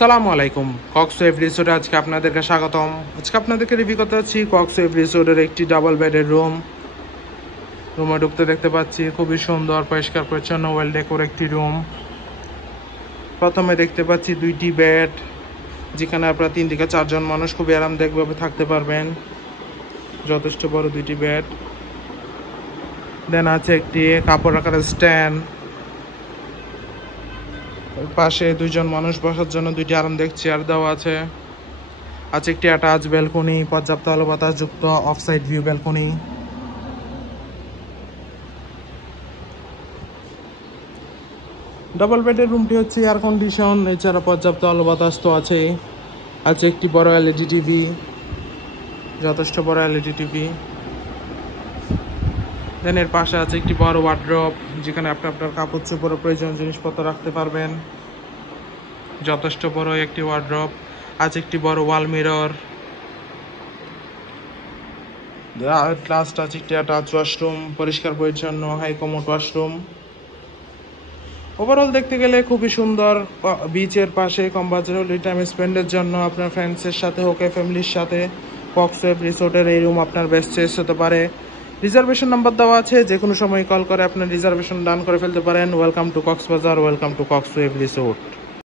সালামু আলাইকুম। কক্সওয়েভ রিসোর্টে আজকে আপনাদেরকে স্বাগতম। আজকে আপনাদেরকে রিভিউ করতে যাচ্ছি কক্সওয়েভ রিসোর্টের একটি ডাবল বেডের রুমে ঢুকতে দেখতে পাচ্ছি খুবই সুন্দর পরিষ্কার পরিচ্ছন্ন ওয়েল ডেকোর একটি রুম। প্রথমে দেখতে পাচ্ছি দুইটি বেড, যেখানে আপনারা 3 থেকে 4 জন মানুষ খুবই আরামদায়কভাবে থাকতে পারবেন। যথেষ্ট বড় দুইটি বেড। দেন আছে একটি কাপড় রাখার স্ট্যান্ড, পাশে 2 জন মানুষ বসার জন্য 2টি আরামদায়ক চেয়ার দেওয়া আছে। আছে একটি অ্যাটাচ ব্যালকনি, পর্যাপ্ত আলো বাতাস যুক্ত অফসাইড ভিউ ব্যালকনি। ডাবল বেডের রুমটি হচ্ছে এয়ার কন্ডিশন, এছাড়া পর্যাপ্ত আলো বাতাস তো আছেই। আছে একটি বড় এলইডি টিভি, যথেষ্ট বড় এলইডি টিভি। দেন এর পাশে আছে একটি বড় ওয়ার্ড্রপ, যেখানে আপনি আপনার কাপড় চোপড় প্রয়োজনীয় জিনিসপত্র রাখতে পারবেন। যথেষ্ট বড় একটি ওয়ার্ড্রপ। আছে একটি বড় ওয়াল মিরর। লাস্ট আছে একটি অ্যাটাচ ওয়াশরুম, পরিষ্কার পরিচ্ছন্ন হাই কমোড ওয়াশরুম। ওভারঅল দেখতে গেলে খুবই সুন্দর। বিচের পাশে কম বাজেট টাইম স্পেন্ডের জন্য আপনার ফ্রেন্ডসের সাথে হোক ফ্যামিলির সাথে কক্সওয়েভ রিসোর্টের এই রুম আপনার বেস্ট চয়েস হতে পারে। রিজার্ভেশন নাম্বার দেওয়া আছে, যে কোনো সময় কল করে আপনার রিজার্ভেশন ডান করে ফেলতে পারেন। Welcome to Cox's Bazar, welcome to Coxwave resort.